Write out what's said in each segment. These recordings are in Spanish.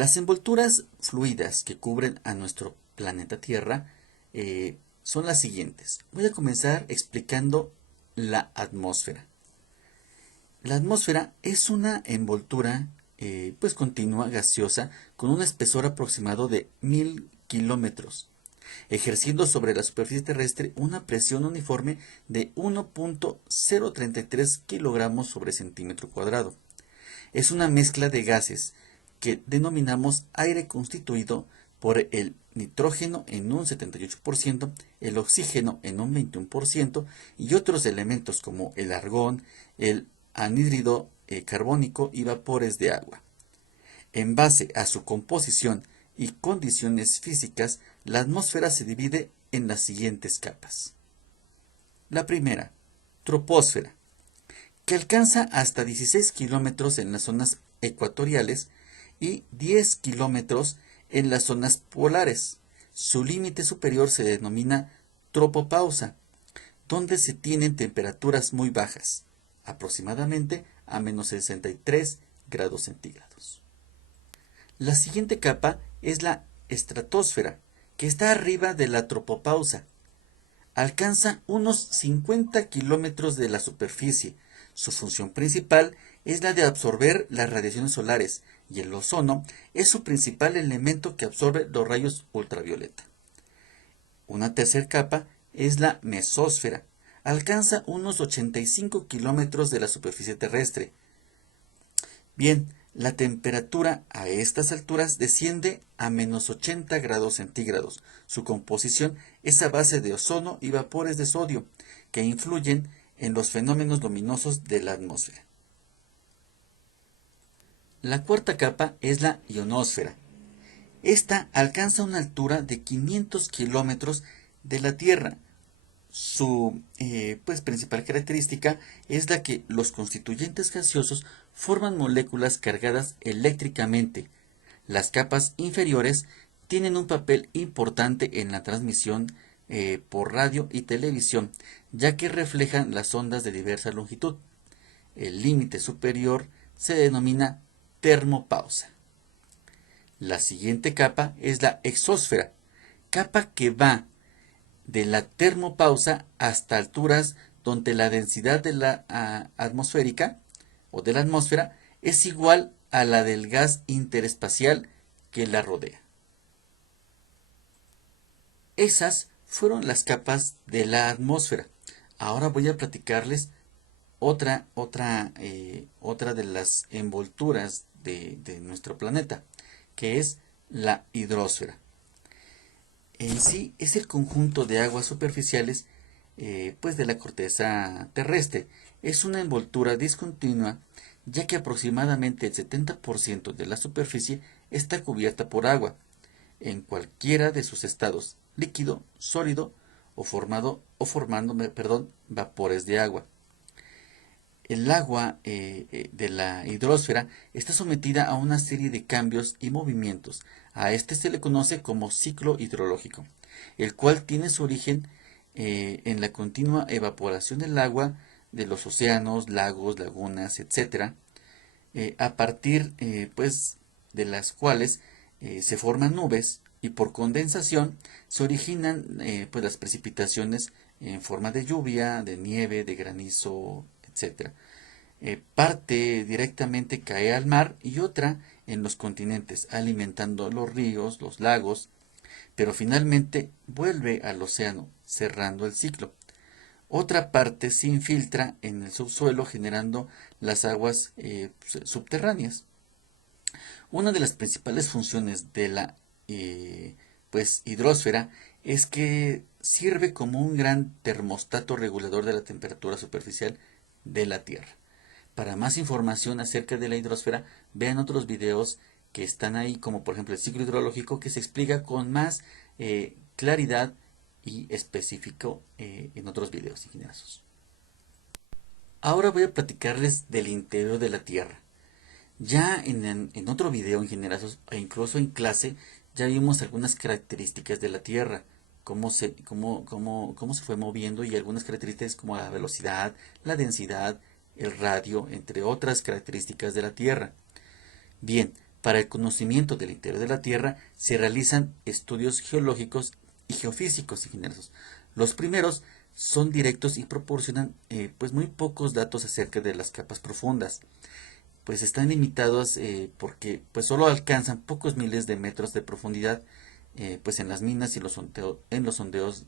Las envolturas fluidas que cubren a nuestro planeta Tierra son las siguientes. Voy a comenzar explicando la atmósfera. La atmósfera es una envoltura pues continua, gaseosa, con un espesor aproximado de 1000 kilómetros, ejerciendo sobre la superficie terrestre una presión uniforme de 1.033 kilogramos sobre centímetro cuadrado. Es una mezcla de gases que denominamos aire constituido por el nitrógeno en un 78%, el oxígeno en un 21% y otros elementos como el argón, el anhídrido carbónico y vapores de agua. En base a su composición y condiciones físicas, la atmósfera se divide en las siguientes capas. La primera, troposfera, que alcanza hasta 16 kilómetros en las zonas ecuatoriales y 10 kilómetros en las zonas polares. Su límite superior se denomina tropopausa, donde se tienen temperaturas muy bajas, aproximadamente a menos 63 grados centígrados. La siguiente capa es la estratosfera, que está arriba de la tropopausa. Alcanza unos 50 kilómetros de la superficie. Su función principal es la de absorber las radiaciones solares y el ozono es su principal elemento que absorbe los rayos ultravioleta. Una tercera capa es la mesósfera. Alcanza unos 85 kilómetros de la superficie terrestre. Bien, la temperatura a estas alturas desciende a menos 80 grados centígrados. Su composición es a base de ozono y vapores de sodio, que influyen en los fenómenos luminosos de la atmósfera. La cuarta capa es la ionosfera. Esta alcanza una altura de 500 kilómetros de la Tierra. Su principal característica es la que los constituyentes gaseosos forman moléculas cargadas eléctricamente. Las capas inferiores tienen un papel importante en la transmisión por radio y televisión, ya que reflejan las ondas de diversa longitud. El límite superior se denomina termopausa. La siguiente capa es la exósfera, capa que va de la termopausa hasta alturas donde la densidad de la atmosférica o de la atmósfera es igual a la del gas interespacial que la rodea. Esas fueron las capas de la atmósfera. Ahora voy a platicarles otra de las envolturas de nuestro planeta, que es la hidrosfera. En sí es el conjunto de aguas superficiales de la corteza terrestre. Es una envoltura discontinua, ya que aproximadamente el 70% de la superficie está cubierta por agua, en cualquiera de sus estados, líquido, sólido o formando vapores de agua. El agua de la hidrosfera está sometida a una serie de cambios y movimientos. A este se le conoce como ciclo hidrológico, el cual tiene su origen en la continua evaporación del agua de los océanos, lagos, lagunas, etc., a partir de las cuales se forman nubes y por condensación se originan las precipitaciones en forma de lluvia, de nieve, de granizo, etc. Parte directamente cae al mar y otra en los continentes, alimentando los ríos, los lagos, pero finalmente vuelve al océano, cerrando el ciclo. Otra parte se infiltra en el subsuelo, generando las aguas subterráneas. Una de las principales funciones de la hidrosfera es que sirve como un gran termostato regulador de la temperatura superficial de la Tierra. Para más información acerca de la hidrosfera, vean otros videos que están ahí, como por ejemplo el ciclo hidrológico, que se explica con más claridad y específico en otros videos, ingenieros. Ahora voy a platicarles del interior de la Tierra. Ya en otro video, ingenieros, e incluso en clase, ya vimos algunas características de la Tierra, cómo se fue moviendo y algunas características como la velocidad, la densidad, el radio, entre otras características de la Tierra. Bien, Para el conocimiento del interior de la Tierra se realizan estudios geológicos y geofísicos, ingenieros. Los primeros son directos y proporcionan pues muy pocos datos acerca de las capas profundas, pues están limitados porque pues solo alcanzan pocos miles de metros de profundidad pues en las minas y en los sondeos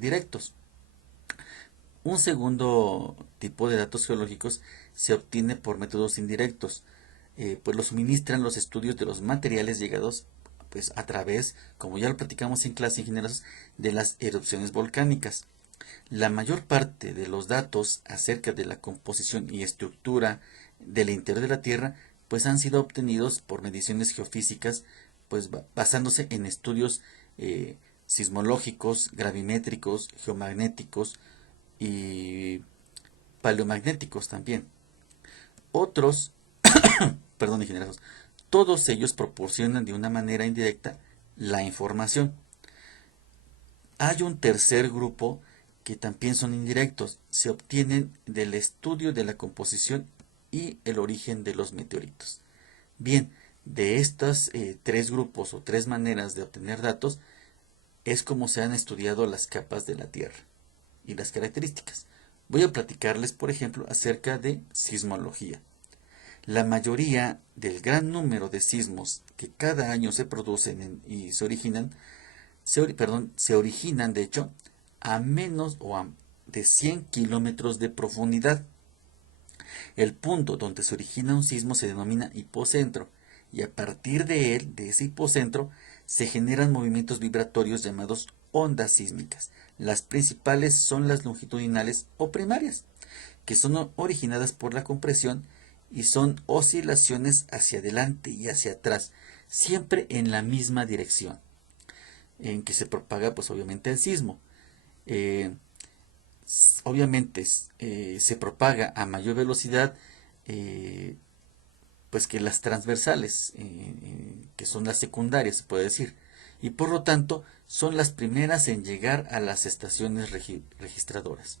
directos. Un segundo tipo de datos geológicos se obtiene por métodos indirectos, pues lo suministran los estudios de los materiales llegados pues a través, como ya lo platicamos en clase, ingenieros, de las erupciones volcánicas. La mayor parte de los datos acerca de la composición y estructura del interior de la Tierra pues han sido obtenidos por mediciones geofísicas, pues basándose en estudios sismológicos, gravimétricos, geomagnéticos y paleomagnéticos también. Otros, perdón, ingenieros, todos ellos proporcionan de una manera indirecta la información. Hay un tercer grupo que también son indirectos, se obtienen del estudio de la composición y el origen de los meteoritos. Bien, de estos tres grupos o tres maneras de obtener datos es como se han estudiado las capas de la Tierra y las características. Voy a platicarles, por ejemplo, acerca de sismología. La mayoría del gran número de sismos que cada año se producen y se originan, se originan de hecho a menos de 100 kilómetros de profundidad. El punto donde se origina un sismo se denomina hipocentro y a partir de él, de ese hipocentro, se generan movimientos vibratorios llamados ondas sísmicas. Las principales son las longitudinales o primarias, que son originadas por la compresión y son oscilaciones hacia adelante y hacia atrás, siempre en la misma dirección en que se propaga pues obviamente el sismo. Obviamente se propaga a mayor velocidad pues que las transversales, que son las secundarias, se puede decir, y por lo tanto son las primeras en llegar a las estaciones registradoras.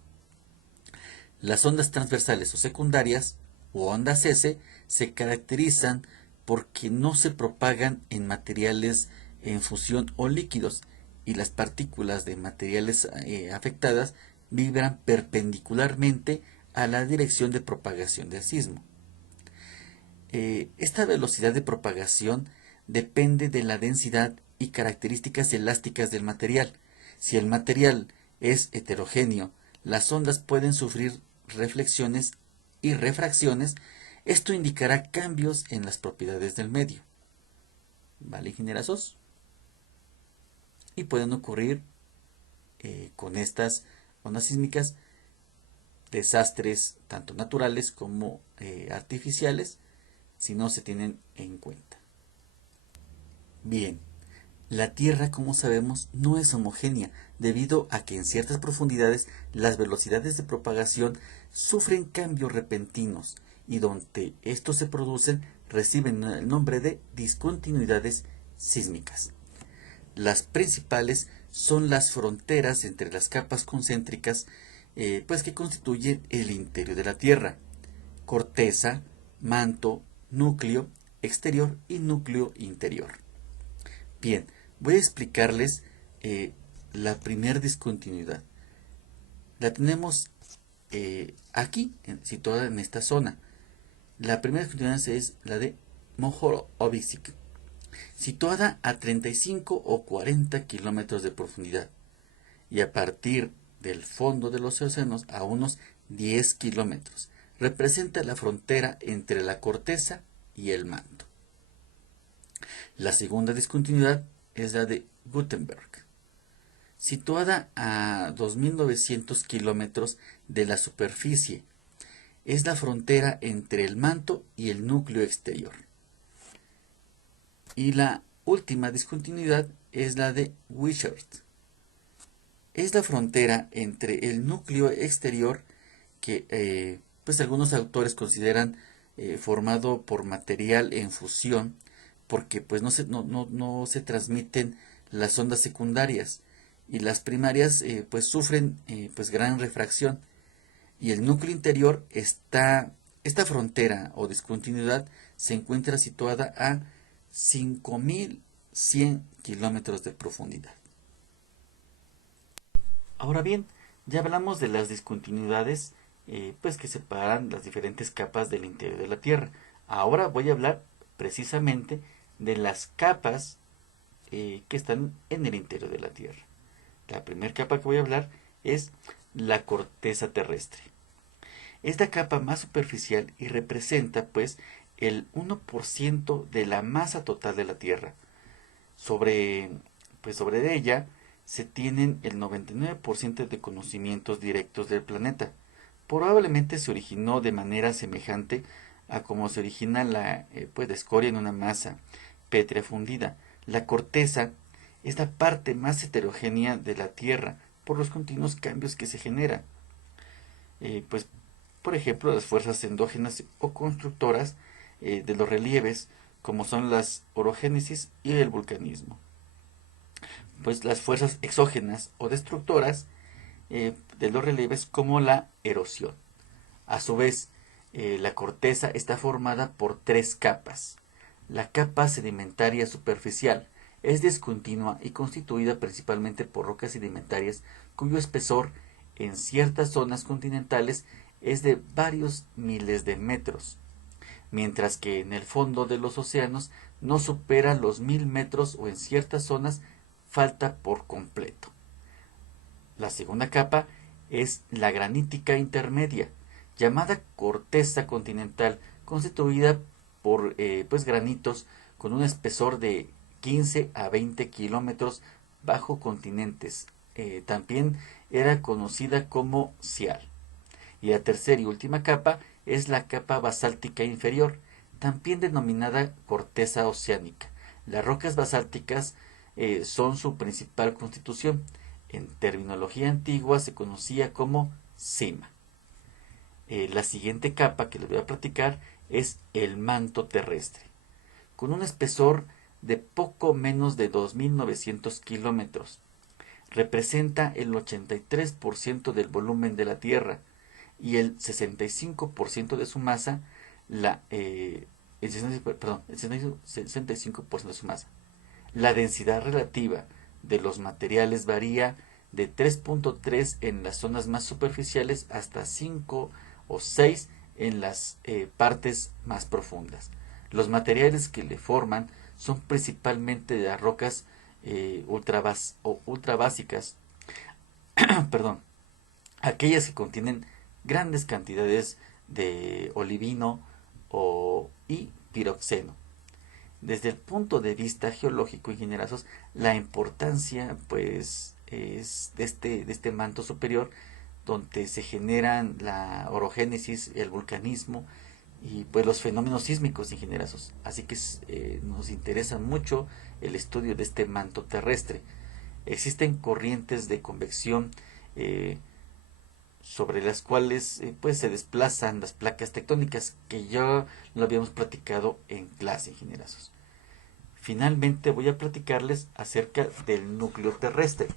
Las ondas transversales o secundarias, o ondas S, se caracterizan porque no se propagan en materiales en fusión o líquidos, y las partículas de materiales afectadas vibran perpendicularmente a la dirección de propagación del sismo. Esta velocidad de propagación depende de la densidad y características elásticas del material. Si el material es heterogéneo, las ondas pueden sufrir reflexiones y refracciones. Esto indicará cambios en las propiedades del medio. ¿Vale, ingenierazos? Y pueden ocurrir con estas ondas sísmicas desastres tanto naturales como artificiales si no se tienen en cuenta. Bien, la Tierra, como sabemos, no es homogénea debido a que en ciertas profundidades las velocidades de propagación sufren cambios repentinos y donde estos se producen reciben el nombre de discontinuidades sísmicas. Las principales son las fronteras entre las capas concéntricas pues que constituyen el interior de la Tierra: corteza, manto, núcleo exterior y núcleo interior. Bien, voy a explicarles la primer discontinuidad. La tenemos aquí, situada en esta zona. La primera discontinuidad es la de Mohorovičić, situada a 35 o 40 kilómetros de profundidad y a partir del fondo de los océanos a unos 10 kilómetros. Representa la frontera entre la corteza y el manto. La segunda discontinuidad es la de Gutenberg, situada a 2.900 kilómetros de la superficie. Es la frontera entre el manto y el núcleo exterior. Y la última discontinuidad es la de Wishart. Es la frontera entre el núcleo exterior que pues algunos autores consideran formado por material en fusión, porque pues no se transmiten las ondas secundarias y las primarias pues sufren pues gran refracción, y el núcleo interior esta frontera o discontinuidad se encuentra situada a 5.100 kilómetros de profundidad. Ahora bien, ya hablamos de las discontinuidades pues que separan las diferentes capas del interior de la Tierra. Ahora voy a hablar precisamente de las capas que están en el interior de la Tierra. La primera capa que voy a hablar es la corteza terrestre. Es la capa más superficial y representa pues el 1% de la masa total de la Tierra. Sobre ella se tienen el 99% de conocimientos directos del planeta. Probablemente se originó de manera semejante a como se origina la escoria en una masa pétrea fundida. La corteza es la parte más heterogénea de la Tierra por los continuos cambios que se generan. Por ejemplo, las fuerzas endógenas o constructoras de los relieves, como son las orogénesis y el vulcanismo. Pues las fuerzas exógenas o destructoras de los relieves, como la erosión. A su vez, la corteza está formada por tres capas. La capa sedimentaria superficial es discontinua y constituida principalmente por rocas sedimentarias cuyo espesor en ciertas zonas continentales es de varios miles de metros, mientras que en el fondo de los océanos no supera los 1000 metros o en ciertas zonas falta por completo. La segunda capa es la granítica intermedia, llamada corteza continental, constituida por granitos con un espesor de 15 a 20 kilómetros bajo continentes. También era conocida como Sial. Y la tercera y última capa es la capa basáltica inferior, también denominada corteza oceánica. Las rocas basálticas son su principal constitución. En terminología antigua se conocía como cima. La siguiente capa que les voy a platicar es el manto terrestre, con un espesor de poco menos de 2.900 kilómetros. Representa el 83% del volumen de la Tierra y el 65% de su masa, el 65% de su masa. La densidad relativa de los materiales varía de 3.3 en las zonas más superficiales hasta 5 o 6 en las partes más profundas. Los materiales que le forman son principalmente de las rocas ultrabásicas, perdón, aquellas que contienen grandes cantidades de olivino y piroxeno. Desde el punto de vista geológico, ingenierazos, la importancia pues es de este manto superior, donde se generan la orogénesis, el vulcanismo y pues los fenómenos sísmicos, ingenierazos. Así que nos interesa mucho el estudio de este manto terrestre. Existen corrientes de convección sobre las cuales pues se desplazan las placas tectónicas, que ya lo habíamos platicado en clase, ingenierazos. Finalmente voy a platicarles acerca del núcleo terrestre.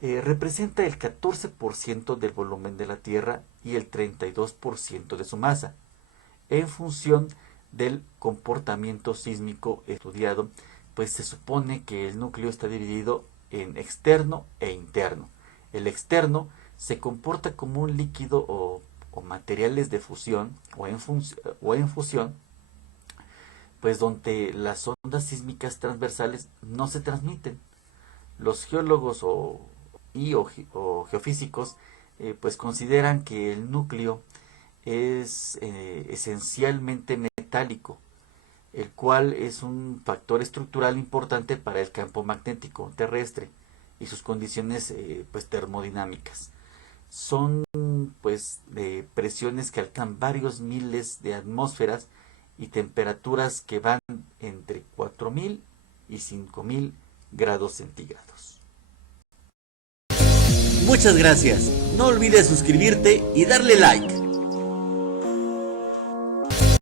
Representa el 14% del volumen de la Tierra y el 32% de su masa. En función del comportamiento sísmico estudiado, pues se supone que el núcleo está dividido en externo e interno. El externo se comporta como un líquido o materiales de fusión o en fusión, pues donde las ondas sísmicas transversales no se transmiten. Los geólogos o geofísicos pues consideran que el núcleo es esencialmente metálico, el cual es un factor estructural importante para el campo magnético terrestre y sus condiciones pues termodinámicas. Son pues de presiones que alcanzan varios miles de atmósferas y temperaturas que van entre 4000 y 5000 grados centígrados. Muchas gracias. No olvides suscribirte y darle like.